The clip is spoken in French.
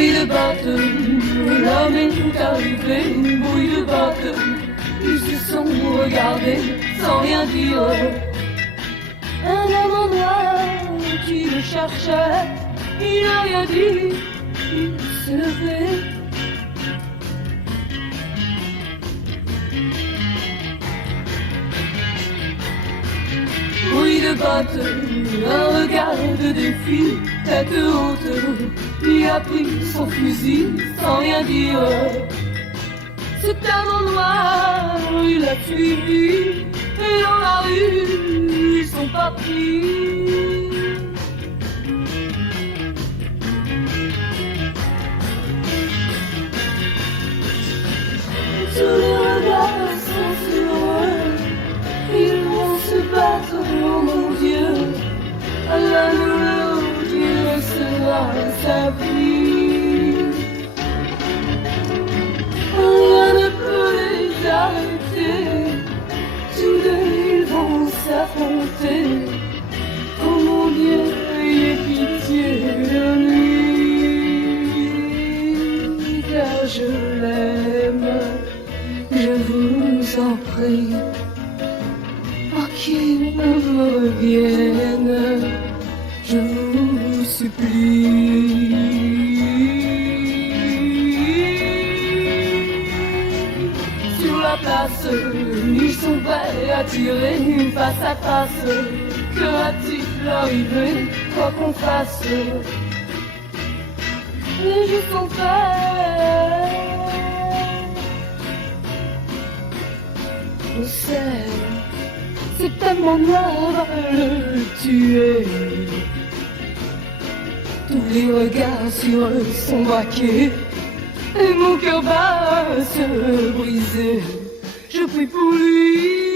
Bruit de bateau, l'homme est tout arrivé. Bruit de bateau, ils se sont regardés sans rien dire. Un homme en noir qui le cherchait, il n'a rien dit, il s'est levé. Bruit de bateau, un regard de défi, tête haute, il a pris son fusil sans rien dire. Cet homme en noir, il a suivi, et dans la rue, ils sont partis. Tous les regards sont sur eux, ils vont se battre, oh mon Dieu. À l'un ou l'autre, il recevra sa vie. Rien ne peut les arrêter, tous deux ils vont s'affronter. Oh mon Dieu, ayez pitié de lui, car je l'aime, je vous en prie. Oh, qu'il me revienne, je vous supplie. Sur la place, ils sont prêts à tirer face à face. Que va-t-il arriver, quoi qu'on fasse? Les jeux sont faits. On sait, c'est tellement noir à le tuer. Tous les regards sur eux sont braqués, et mon cœur va se briser. Je prie pour lui.